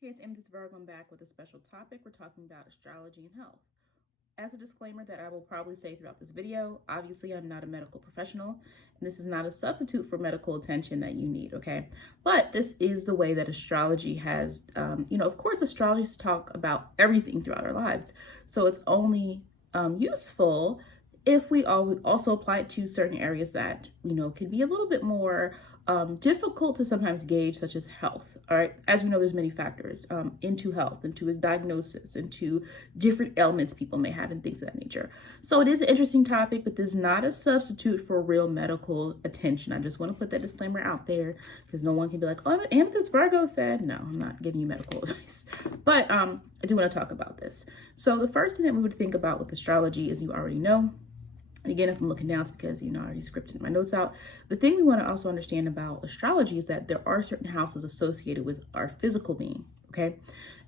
Hey, it's Amethyst Virgo. I'm back with a special topic. We're talking about astrology and health. As a disclaimer that I will probably say throughout this video, obviously I'm not a medical professional, and this is not a substitute for medical attention that you need, okay? But this is the way that astrology has, of course, astrologists talk about everything throughout our lives. So it's only useful if we also apply it to certain areas that we know can be a little bit more difficult to sometimes gauge, such as health. All right, as we know, there's many factors into health, into a diagnosis, into different ailments people may have, and things of that nature. So it is an interesting topic, but this is not a substitute for real medical attention. I just want to put that disclaimer out there because no one can be like, "Oh, Amethyst Virgo said." No, I'm not giving you medical advice, but I do want to talk about this. So the first thing that we would think about with astrology is, you already know. And again, if I'm looking down, it's because, I already scripted my notes out. The thing we want to also understand about astrology is that there are certain houses associated with our physical being, okay?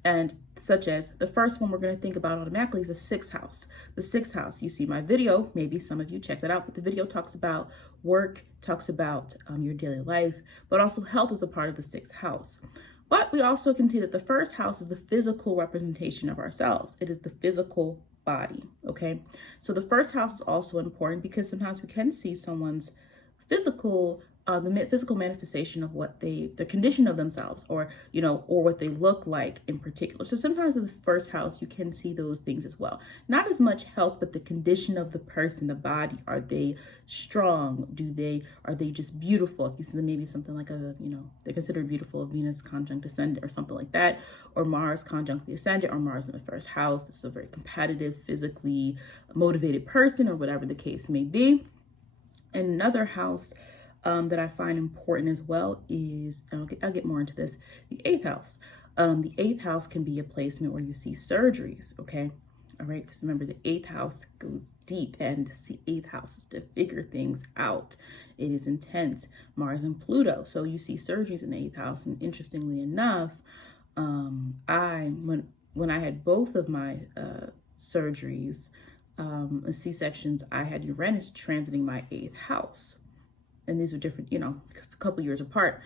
And such as the first one we're going to think about automatically is the sixth house. The sixth house, you see my video, maybe some of you check that out, but the video talks about work, talks about your daily life, but also health is a part of the sixth house. But we also can see that the first house is the physical representation of ourselves. It is the physical body, okay? So the first house is also important because sometimes we can see someone's physical, the physical manifestation of what the condition of themselves, or what they look like in particular. So sometimes in the first house, you can see those things as well. Not as much health, but the condition of the person, the body. Are they strong? Are they just beautiful? If you see them, maybe something like they're considered beautiful, Venus conjunct ascendant or something like that, or Mars conjunct the ascendant, or Mars in the first house. This is a very competitive, physically motivated person, or whatever the case may be. Another house that I find important as well is, I'll get more into this, the eighth house. The eighth house can be a placement where you see surgeries, okay? All right, because remember, the eighth house goes deep, and the eighth house is to figure things out. It is intense. Mars and Pluto. So you see surgeries in the eighth house, and interestingly enough, when I had both of my surgeries, C-sections, I had Uranus transiting my eighth house. And these are different, a couple years apart.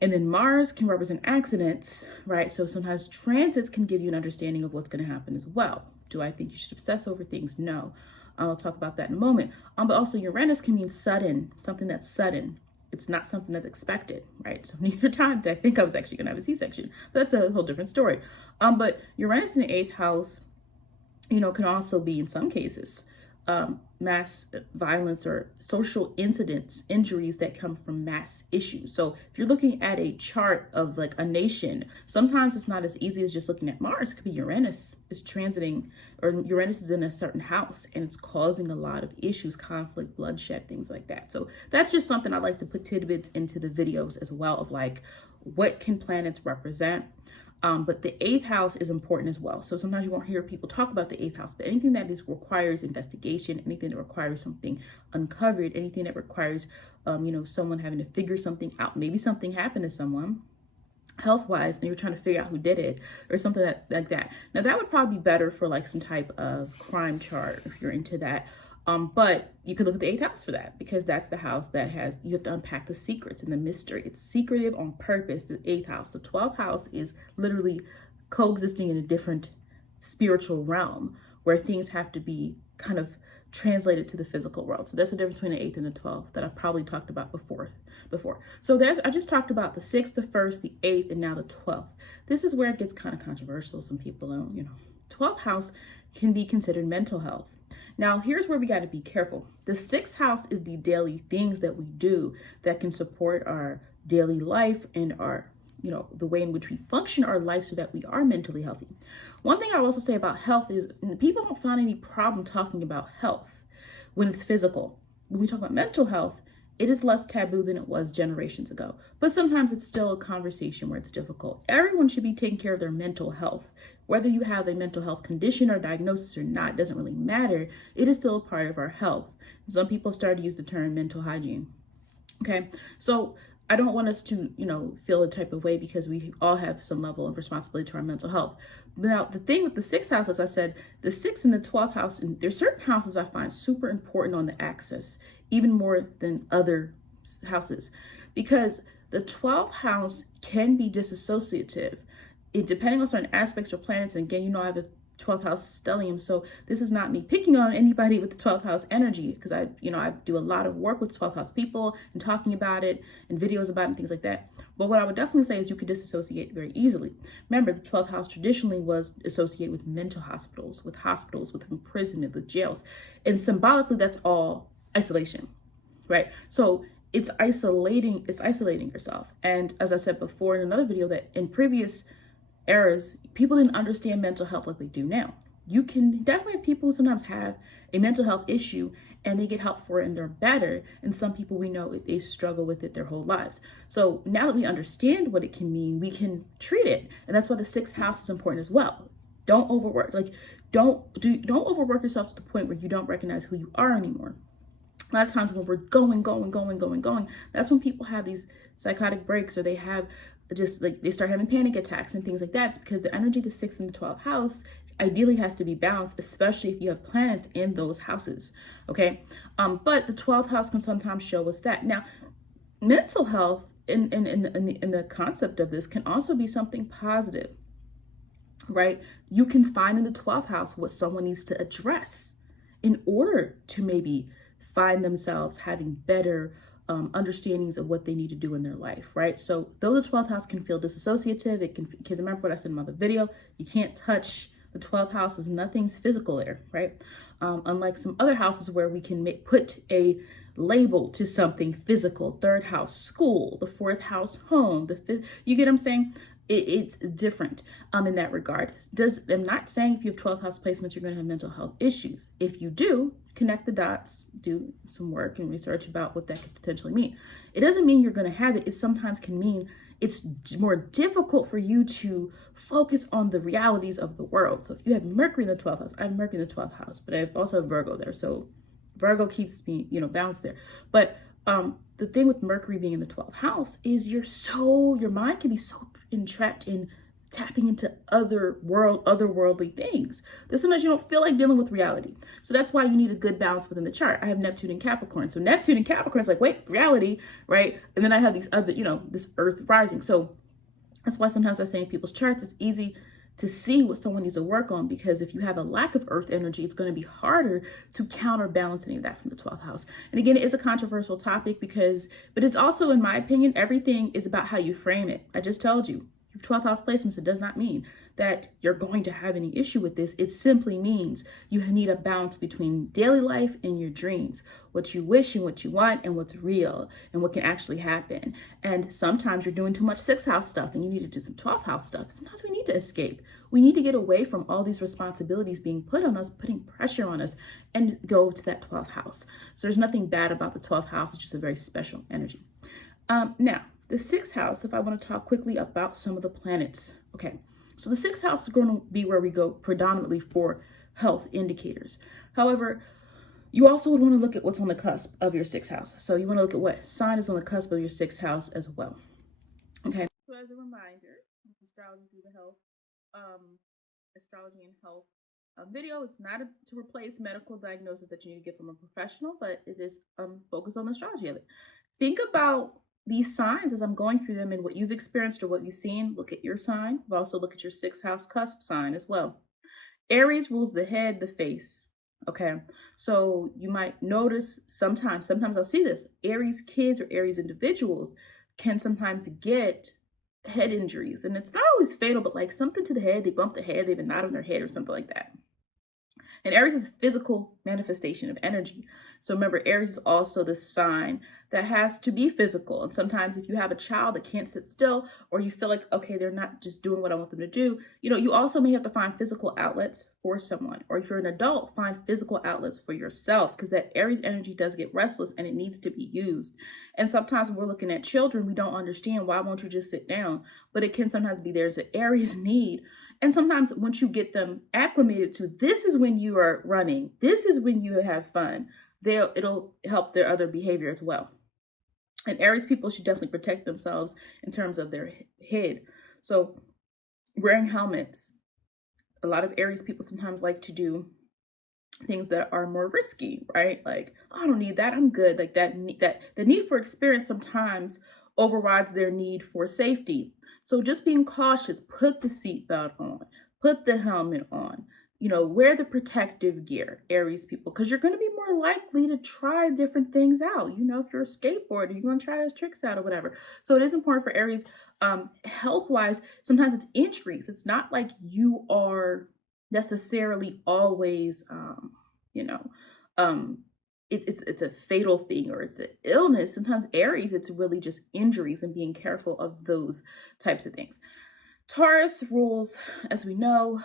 And then Mars can represent accidents, right? So sometimes transits can give you an understanding of what's going to happen as well. Do I think you should obsess over things? No. I'll talk about that in a moment. But also Uranus can mean sudden, something that's sudden. It's not something that's expected, right? So neither time did I think I was actually going to have a C-section. But that's a whole different story. But Uranus in the eighth house, can also be, in some cases, mass violence or social incidents, injuries that come from mass issues. So if you're looking at a chart of like a nation, sometimes it's not as easy as just looking at Mars. It could be Uranus is transiting, or Uranus is in a certain house, and it's causing a lot of issues, conflict, bloodshed, things like that. So that's just something I like to put tidbits into the videos as well, of like, what can planets represent? But the eighth house is important as well. So sometimes you won't hear people talk about the eighth house, but anything that requires investigation, anything that requires something uncovered, anything that requires, someone having to figure something out. Maybe something happened to someone health-wise, and you're trying to figure out who did it, or something like that. Now that would probably be better for like some type of crime chart if you're into that. But you could look at the eighth house for that, because that's the house that you have to unpack the secrets and the mystery. It's secretive on purpose, the eighth house. The 12th house is literally coexisting in a different spiritual realm where things have to be kind of translated to the physical world. So that's the difference between the 8th and the 12th that I've probably talked about before. So I just talked about the 6th, the 1st, the 8th, and now the 12th. This is where it gets kind of controversial. Some people don't, 12th house can be considered mental health. Now, here's where we got to be careful. The 6th house is the daily things that we do that can support our daily life and our, the way in which we function our life so that we are mentally healthy. One thing I will also say about health is people don't find any problem talking about health when it's physical. When we talk about mental health, it is less taboo than it was generations ago. But sometimes it's still a conversation where it's difficult. Everyone should be taking care of their mental health. Whether you have a mental health condition or diagnosis or not, doesn't really matter. It is still a part of our health. Some people have started to use the term mental hygiene. Okay, so I don't want us to, feel a type of way, because we all have some level of responsibility to our mental health. Now, the thing with the 6th house, as I said, the 6th and the 12th house, and there's certain houses I find super important on the axis, even more than other houses, because the 12th house can be disassociative. depending on certain aspects or planets, and again, I have a 12th house stellium, so this is not me picking on anybody with the 12th house energy, because I do a lot of work with 12th house people and talking about it and videos about it and things like that. But what I would definitely say is you could disassociate very easily. Remember, the 12th house traditionally was associated with mental hospitals, with imprisonment, with jails, and symbolically that's all isolation, right? So it's isolating yourself. And as I said before in another video, that in previous eras, people didn't understand mental health like they do now. You can definitely have people who sometimes have a mental health issue and they get help for it and they're better. And some people, we know they struggle with it their whole lives. So now that we understand what it can mean, we can treat it. And that's why the 6th house is important as well. Don't overwork. Don't overwork yourself to the point where you don't recognize who you are anymore. A lot of times when we're going, that's when people have these psychotic breaks, or they have they start having panic attacks and things like that. It's because the energy of the 6th and the 12th house ideally has to be balanced, especially if you have planets in those houses. Okay. But the 12th house can sometimes show us that. Now, mental health in the concept of this can also be something positive, right? You can find in the 12th house what someone needs to address in order to maybe find themselves having better understandings of what they need to do in their life, right? So though the 12th house can feel disassociative, because remember what I said in my other video, you can't touch the 12th house, is nothing's physical there, right? Unlike some other houses where we can put a label to something physical, 3rd house, school, the 4th house, home, the 5th, you get what I'm saying? It's different in that regard. I'm not saying if you have 12th house placements, you're going to have mental health issues. If you do, connect the dots, do some work and research about what that could potentially mean. It doesn't mean you're going to have it. It sometimes can mean it's more difficult for you to focus on the realities of the world. So if you have Mercury in the 12th house, I have Mercury in the 12th house, but I also have Virgo there. So Virgo keeps me, balanced there. But the thing with Mercury being in the 12th house is your mind can be so entrapped in tapping into otherworldly things that sometimes you don't feel like dealing with reality. So that's why you need a good balance within the chart. I have Neptune and Capricorn. So Neptune and Capricorn is like, wait, reality, right? And then I have these other, this Earth rising. So that's why sometimes I say in people's charts, it's easy to see what someone needs to work on, because if you have a lack of earth energy, it's going to be harder to counterbalance any of that from the 12th house. And again, it is a controversial topic but it's also, in my opinion, everything is about how you frame it. I just told you, 12th house placements, it does not mean that you're going to have any issue with this. It simply means you need a balance between daily life and your dreams, what you wish and what you want, and what's real and what can actually happen. And sometimes you're doing too much 6th house stuff and you need to do some 12th house stuff. Sometimes we need to escape. We need to get away from all these responsibilities being put on us, putting pressure on us, and go to that 12th house. So there's nothing bad about the 12th house. It's just a very special energy. Now, the 6th house, if I want to talk quickly about some of the planets. Okay, so the 6th house is going to be where we go predominantly for health indicators. However, you also would want to look at what's on the cusp of your 6th house. So you want to look at what sign is on the cusp of your 6th house as well. Okay, so as a reminder, astrology through the health, astrology and health video. It's not to replace medical diagnosis that you need to get from a professional, but it is focused on the astrology of it. Think about these signs as I'm going through them and what you've experienced or what you've seen. Look at your sign, but also look at your 6th house cusp sign as well. Aries rules the head, the face. Okay, so you might notice sometimes I'll see this. Aries kids or Aries individuals can sometimes get head injuries, and it's not always fatal, but like something to the head, they bump the head, they have a knot on their head or something like that. And Aries is physical manifestation of energy. So remember, Aries is also the sign that has to be physical. And sometimes if you have a child that can't sit still, or you feel like, okay, they're not just doing what I want them to do, you also may have to find physical outlets for someone. Or if you're an adult, find physical outlets for yourself, because that Aries energy does get restless and it needs to be used. And sometimes when we're looking at children, we don't understand, why won't you just sit down? But it can sometimes be there's an Aries need. And sometimes once you get them acclimated to, this is when you are running, this is when you have fun, it'll help their other behavior as well. And Aries people should definitely protect themselves in terms of their head. So wearing helmets. A lot of Aries people sometimes like to do things that are more risky, right? Like, oh, I don't need that, I'm good. Like the need for experience sometimes overrides their need for safety. So just being cautious, put the seatbelt on, put the helmet on, wear the protective gear, Aries people, because you're going to be more likely to try different things out. If you're a skateboarder, you're going to try those tricks out or whatever. So it is important for Aries, health-wise. Sometimes it's injuries. It's not like you are necessarily always, it's a fatal thing or it's an illness. Sometimes Aries, it's really just injuries and being careful of those types of things. Taurus rules, as we know,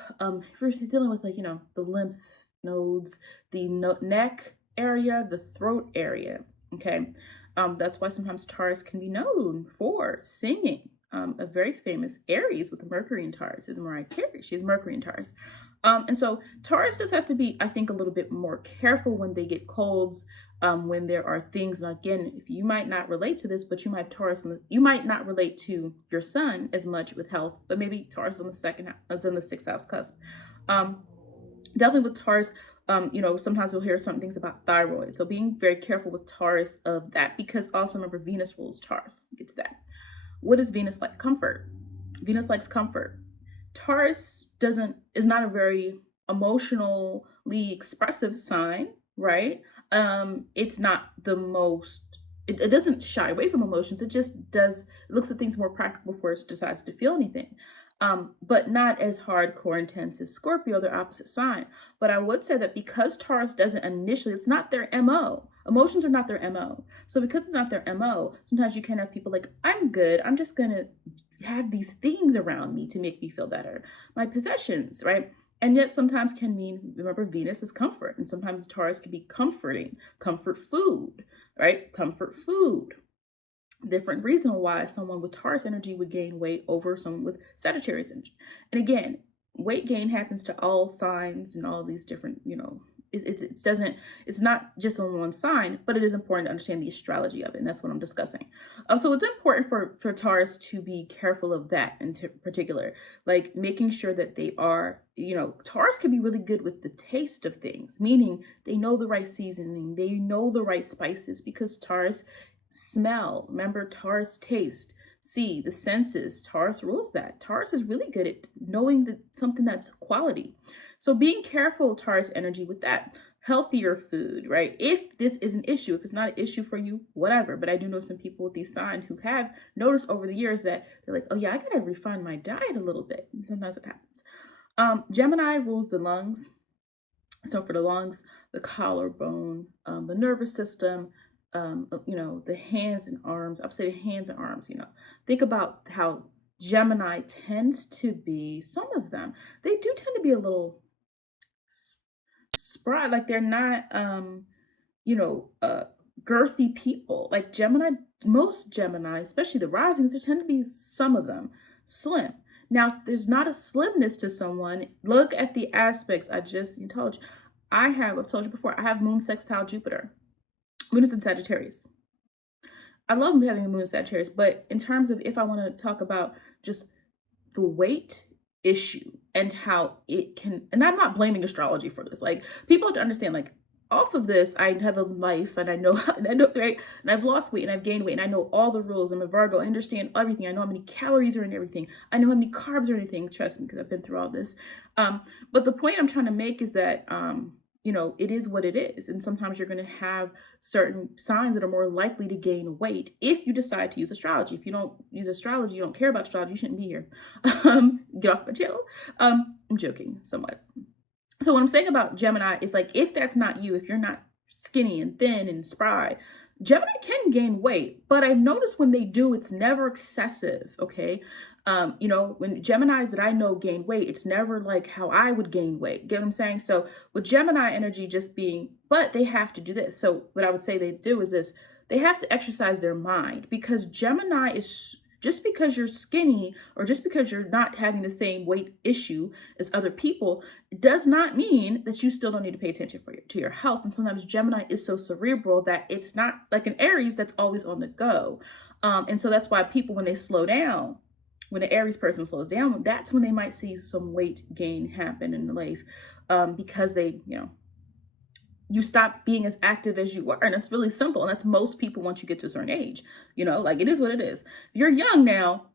we're dealing with the lymph nodes, the neck area, the throat area. Okay, that's why sometimes Taurus can be known for singing. A very famous Aries with Mercury in Taurus is Mariah Carey. She has Mercury in Taurus. And so Taurus just has to be, I think, a little bit more careful when they get colds, when there are things. And again, if you might not relate to this, but you might have Taurus, you might not relate to your sun as much with health, but maybe Taurus on the second house, it's on the 6th house cusp. Definitely with Taurus, sometimes you'll hear some things about thyroid. So being very careful with Taurus of that, because also remember Venus rules Taurus. We'll get to that. What is Venus like? Comfort. Venus likes comfort. Taurus is not a very emotionally expressive sign, right? It's not the most, it doesn't shy away from emotions. It just looks at things more practical before it decides to feel anything. But not as hardcore intense as Scorpio, their opposite sign. But I would say that because Taurus doesn't initially, it's not their MO. Emotions are not their MO. So because it's not their MO, sometimes you can have people like, I'm good. I'm just going to have these things around me to make me feel better. My possessions, right? And yet sometimes can mean, remember, Venus is comfort. And sometimes Taurus can be comforting, comfort food, right? Comfort food. Different reason why someone with Taurus energy would gain weight over someone with Sagittarius energy. And again, weight gain happens to all signs and all these different, it's not just on one sign, but it is important to understand the astrology of it. And that's what I'm discussing. So it's important for Taurus to be careful of that in particular, like making sure that they are, Taurus can be really good with the taste of things, meaning they know the right seasoning, they know the right spices, because Taurus smell, remember Taurus taste, see the senses, Taurus rules that. Taurus is really good at knowing that something that's quality. So being careful, Taurus energy, with that. Healthier food, right? If this is an issue, if it's not an issue for you, whatever. But I do know some people with these signs who have noticed over the years that they're like, oh yeah, I gotta refine my diet a little bit. And sometimes it happens. Gemini rules the lungs. So for the lungs, the collarbone, the nervous system, the hands and arms. I'll say the hands and arms, think about how Gemini tends to be, some of them, they do tend to be a little spry, like they're not, girthy people. Like Gemini, most Gemini, especially the risings, there tend to be some of them slim. Now, if there's not a slimness to someone, look at the aspects. I just told you. I've told you before, I have moon sextile Jupiter. Moon is in Sagittarius. I love having a moon in Sagittarius, but in terms of if I want to talk about just the weight issue and how it can, and I'm not blaming astrology for this. Like, people have to understand, like, off of this, I have a life and I know, right? And I've lost weight and I've gained weight and I know all the rules. I'm a Virgo. I understand everything. I know how many calories are in everything. I know how many carbs are in anything. Trust me, because I've been through all this. But the point I'm trying to make is that, it is what it is. And sometimes you're going to have certain signs that are more likely to gain weight if you decide to use astrology. If you don't use astrology, you don't care about astrology, you shouldn't be here. Get off my channel. I'm joking somewhat. So what I'm saying about Gemini is, like, if that's not you, if you're not skinny and thin and spry, Gemini can gain weight, but I've noticed when they do, it's never excessive, okay? When Geminis that I know gain weight, it's never like how I would gain weight. Get what I'm saying? So with Gemini energy just being, but they have to do this. So what I would say they do is this: they have to exercise their mind, because Gemini is, just because you're skinny or just because you're not having the same weight issue as other people does not mean that you still don't need to pay attention to your health. And sometimes Gemini is so cerebral that it's not like an Aries that's always on the go. And so that's why people, when they slow down, when an Aries person slows down, that's when they might see some weight gain happen in life, because they, you stop being as active as you were. And it's really simple. And that's most people once you get to a certain age, like it is what it is. If you're young now,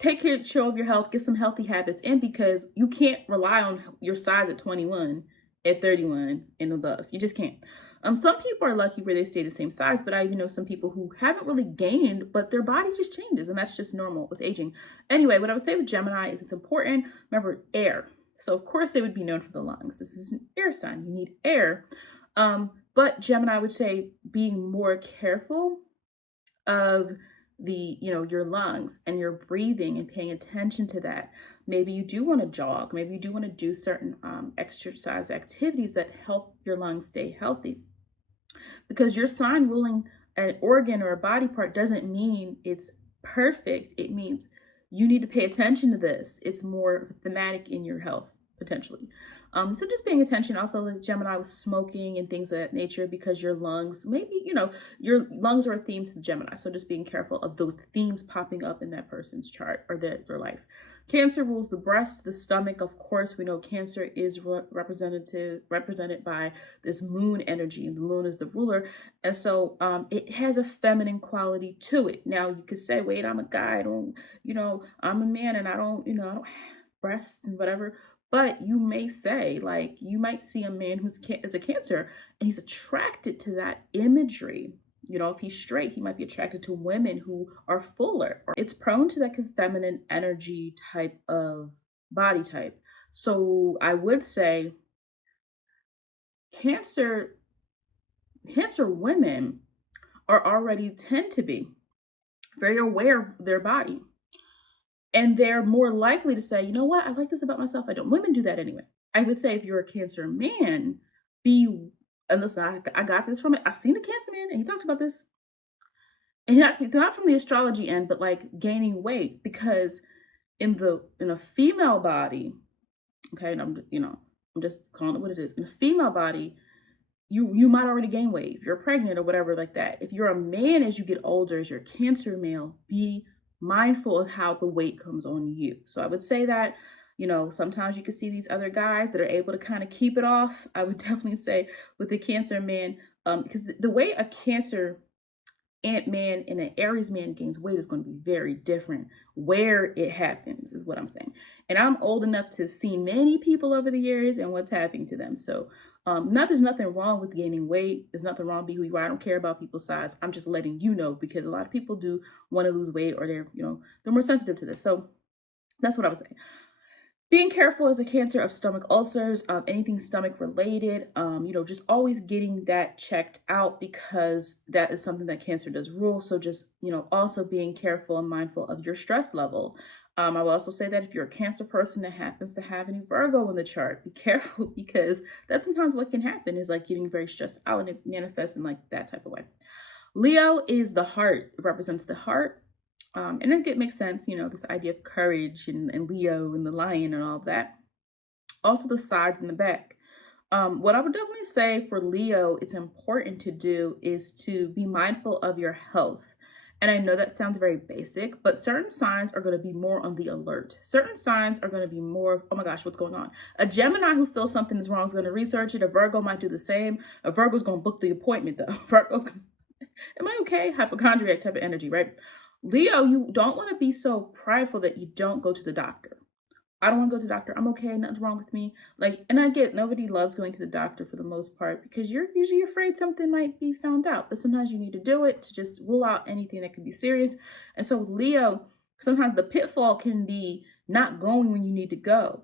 take control of your health, get some healthy habits in because you can't rely on your size at 21, at 31 and above. You just can't. Some people are lucky where they stay the same size, but I even know some people who haven't really gained, but their body just changes, and that's just normal with aging. Anyway, what I would say with Gemini is it's important. Remember, air. So of course they would be known for the lungs. This is an air sign. You need air. But Gemini would say being more careful of your lungs and your breathing and paying attention to that. Maybe you do want to jog. Maybe you do want to do certain exercise activities that help your lungs stay healthy. Because your sign ruling an organ or a body part doesn't mean it's perfect. It means you need to pay attention to this. It's more thematic in your health, potentially. So just paying attention also, like Gemini with smoking and things of that nature, because your lungs, maybe, your lungs are a theme to Gemini. So just being careful of those themes popping up in that person's chart or their life. Cancer rules the breast, the stomach. Of course, we know Cancer is represented by this moon energy, and the moon is the ruler. And so it has a feminine quality to it. Now you could say, wait, I'm a guy. I don't, I'm a man and I don't have breasts and whatever. But you may say, like, you might see a man who's a Cancer and he's attracted to that imagery. If he's straight, he might be attracted to women who are fuller. It's prone to that feminine energy type of body type. So I would say Cancer women tend to be very aware of their body. And they're more likely to say, you know what, I like this about myself. I don't. Women do that anyway. I would say if you're a Cancer man, and listen, I got this from it. I've seen a Cancer man, and he talked about this. And not from the astrology end, but like gaining weight, because in a female body, okay, and I'm just calling it what it is. In a female body, you might already gain weight if you're pregnant or whatever like that. If you're a man as you get older, as you're a Cancer male, be mindful of how the weight comes on you. So I would say that, sometimes you can see these other guys that are able to kind of keep it off. I would definitely say with the Cancer man, because the way a Cancer man and an Aries man gains weight is going to be very different where it happens, is what I'm saying. And I'm old enough to see many people over the years and what's happening to them. So there's nothing wrong with gaining weight. There's nothing wrong with who you are. I don't care about people's size. I'm just letting you know, because a lot of people do want to lose weight, or they're more sensitive to this. So that's what I would say. Being careful as a Cancer of stomach ulcers, anything stomach related, just always getting that checked out, because that is something that Cancer does rule. So just, also being careful and mindful of your stress level. I will also say that if you're a Cancer person that happens to have any Virgo in the chart, be careful, because that's sometimes what can happen, is like getting very stressed out and it manifests in like that type of way. Leo is the heart. It represents the heart. And it makes sense, this idea of courage and Leo and the lion and all of that. Also the sides and the back. What I would definitely say for Leo, it's important to do is to be mindful of your health. And I know that sounds very basic, but certain signs are going to be more on the alert. Certain signs are going to be more, oh my gosh, what's going on? A Gemini who feels something is wrong is going to research it. A Virgo might do the same. A Virgo's going to book the appointment though. Am I okay? Hypochondriac type of energy, right? Leo, you don't want to be so prideful that you don't go to the doctor. I don't want to go to the doctor. I'm okay. Nothing's wrong with me. And I get nobody loves going to the doctor for the most part, because you're usually afraid something might be found out. But sometimes you need to do it to just rule out anything that could be serious. And so with Leo, sometimes the pitfall can be not going when you need to go.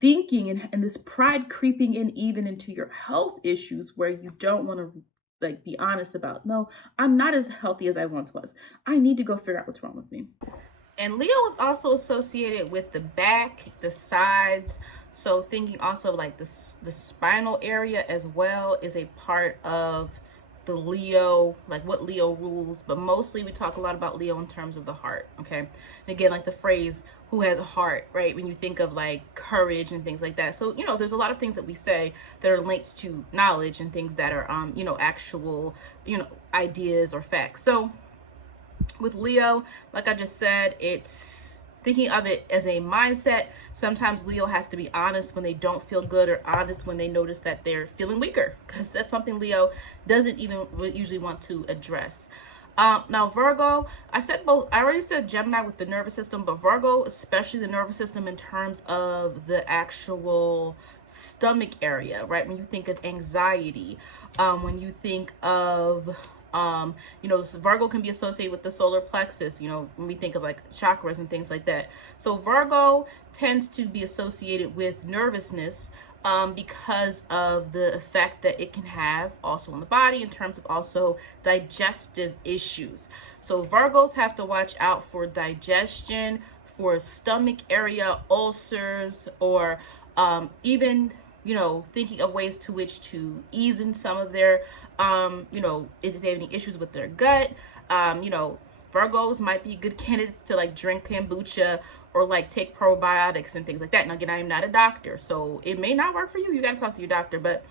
Thinking and this pride creeping in even into your health issues, where you don't want to be honest about, no, I'm not as healthy as I once was. I need to go figure out what's wrong with me. And Leo is also associated with the back, the sides. So thinking also like the spinal area as well is a part of the Leo, like what Leo rules. But mostly we talk a lot about Leo in terms of the heart, okay? And again, like the phrase, who has a heart, right? When you think of like courage and things like that. So, there's a lot of things that we say that are linked to knowledge and things that are, actual, ideas or facts. So with Leo, like I just said, it's thinking of it as a mindset. Sometimes Leo has to be honest when they don't feel good, or honest when they notice that they're feeling weaker, because that's something Leo doesn't even usually want to address. Now Virgo, I said both. I already said Gemini with the nervous system, but Virgo, especially the nervous system in terms of the actual stomach area, right? When you think of anxiety, when you think of Virgo can be associated with the solar plexus, when we think of like chakras and things like that. So Virgo tends to be associated with nervousness, because of the effect that it can have also on the body in terms of also digestive issues. So Virgos have to watch out for digestion, for stomach area ulcers, or even thinking of ways to which to ease in some of their, if they have any issues with their gut. Virgos might be good candidates to like drink kombucha or like take probiotics and things like that. Now, again, I am not a doctor, so it may not work for you. You got to talk to your doctor, but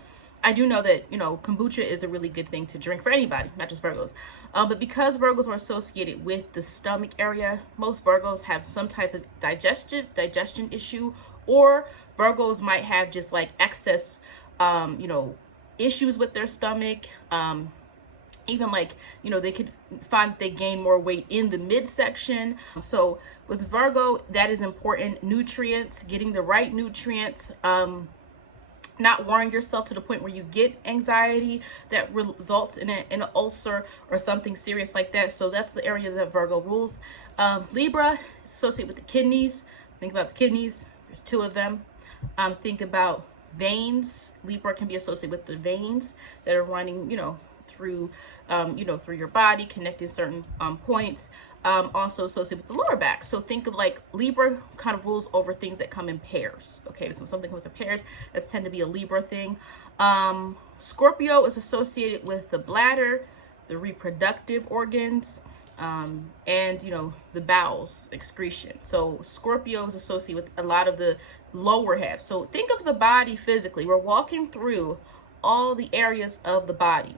I do know that, kombucha is a really good thing to drink for anybody, not just Virgos. But because Virgos are associated with the stomach area, most Virgos have some type of digestion issue, or Virgos might have just like excess, issues with their stomach. Even like, they could find that they gain more weight in the midsection. So with Virgo, that is important. Nutrients, getting the right nutrients, not worrying yourself to the point where you get anxiety that results in an ulcer or something serious like that. So that's the area that Virgo rules. Libra is associated with the kidneys. Think about the kidneys. There's 2 of them. Think about veins. Libra can be associated with the veins that are running, through your body, connecting certain points. Also associated with the lower back. So think of like Libra kind of rules over things that come in pairs. Okay, so something comes in pairs, that's tend to be a Libra thing. Scorpio is associated with the bladder, the reproductive organs, and the bowels, excretion. So Scorpio is associated with a lot of the lower half. So think of the body physically. We're walking through all the areas of the body,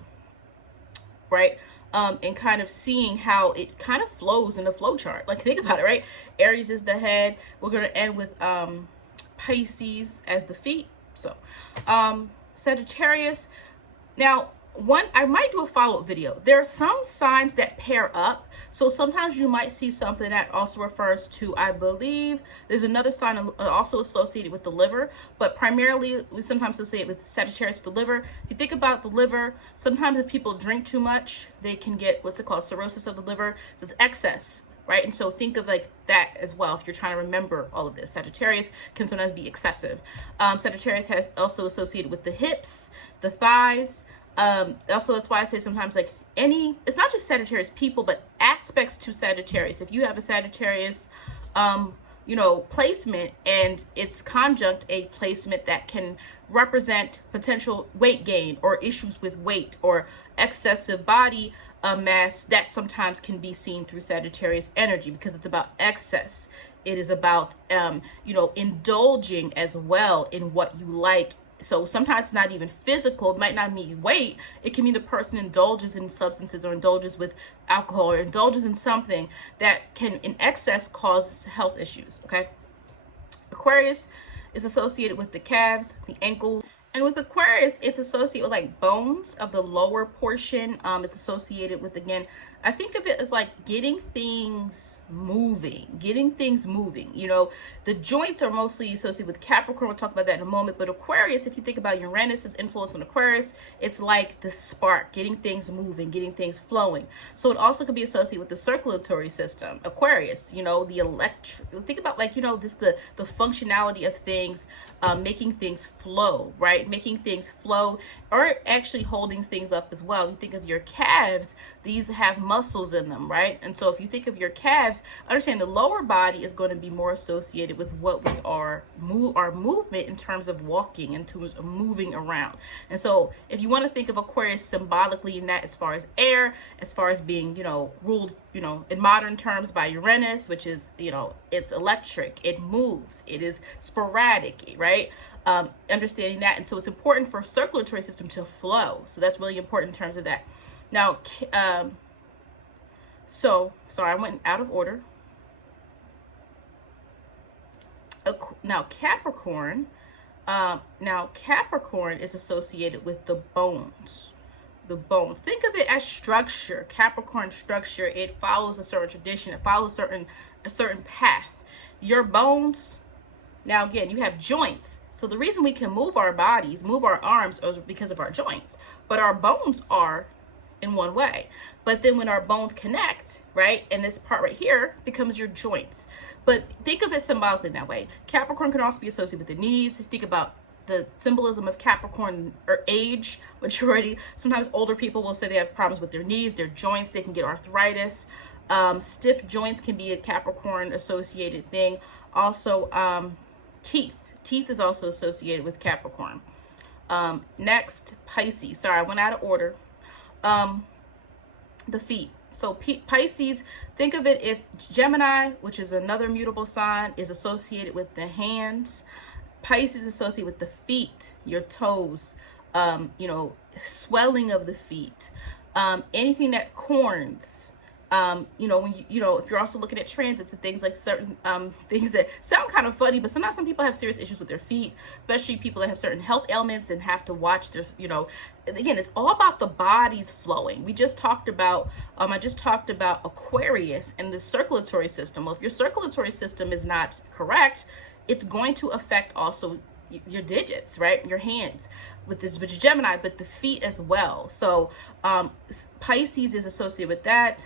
right? And kind of seeing how it kind of flows in the flow chart. Like, think about it, right? Aries is the head. We're going to end with Pisces as the feet. So Sagittarius. Now, I might do a follow-up video. There are some signs that pair up. So sometimes you might see something that also refers to, I believe, there's another sign also associated with the liver, but primarily we sometimes associate with Sagittarius with the liver. If you think about the liver, sometimes if people drink too much, they can get what's it called, cirrhosis of the liver. So it's excess, right? And so think of like that as well if you're trying to remember all of this. Sagittarius can sometimes be excessive. Sagittarius has also associated with the hips, the thighs. Also, that's why I say sometimes like it's not just Sagittarius people, but aspects to Sagittarius. If you have a Sagittarius, placement, and it's conjunct a placement that can represent potential weight gain or issues with weight or excessive body mass, that sometimes can be seen through Sagittarius energy, because it's about excess. It is about, indulging as well in what you like. So sometimes it's not even physical. It might not mean weight. It can mean the person indulges in substances or indulges with alcohol or indulges in something that can, in excess, cause health issues, okay? Aquarius is associated with the calves, the ankle. And with Aquarius, it's associated with like bones of the lower portion. It's associated with, again, I think of it as like getting things moving. The joints are mostly associated with Capricorn. We'll talk about that in a moment. But Aquarius, if you think about Uranus's influence on Aquarius, it's like the spark, getting things moving, getting things flowing. So it also could be associated with the circulatory system. Aquarius, think about like, the functionality of things, making things flow, right? Making things flow, or actually holding things up as well. You think of your calves, these have muscles in them, right? And so if you think of your calves, understand the lower body is going to be more associated with what we are, our movement in terms of walking, in terms of moving around. And so if you want to think of Aquarius symbolically in that, as far as air, as far as being, ruled, in modern terms by Uranus, which is, it's electric, it moves, it is sporadic, right? Understanding that. And so it's important for circulatory system to flow. So that's really important in terms of that. Now, so sorry, I went out of order. Now Capricorn, is associated with the bones. The bones. Think of it as structure. Capricorn structure. It follows a certain tradition. It follows a certain path. Your bones. Now again, you have joints. So the reason we can move our bodies, move our arms, is because of our joints. But our bones are in one way. But then when our bones connect, right, and this part right here becomes your joints. But think of it symbolically in that way. Capricorn can also be associated with the knees. Think about the symbolism of Capricorn or age, maturity. Sometimes older people will say they have problems with their knees, their joints. They can get arthritis. Stiff joints can be a Capricorn associated thing. Also, teeth. Teeth is also associated with Capricorn. Next, Pisces. Sorry, I went out of order. The feet. So Pisces, think of it if Gemini, which is another mutable sign, is associated with the hands. Pisces is associated with the feet, your toes, swelling of the feet, anything that corns. When if you're also looking at transits and things like certain things that sound kind of funny, but sometimes some people have serious issues with their feet, especially people that have certain health ailments and have to watch their, again, it's all about the body's flowing. We just talked about, I just talked about Aquarius and the circulatory system. Well, if your circulatory system is not correct, it's going to affect also your digits, right? Your hands with this, which is Gemini, but the feet as well. So Pisces is associated with that.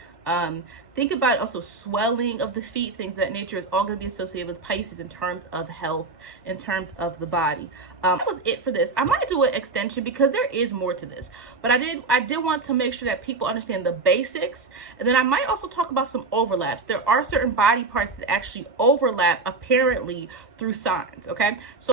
Think about also swelling of the feet, things of that nature is all going to be associated with Pisces in terms of health, in terms of the body. That was it for this. I might do an extension because there is more to this, but I did want to make sure that people understand the basics, and then I might also talk about some overlaps. There are certain body parts that actually overlap apparently through signs. Okay, so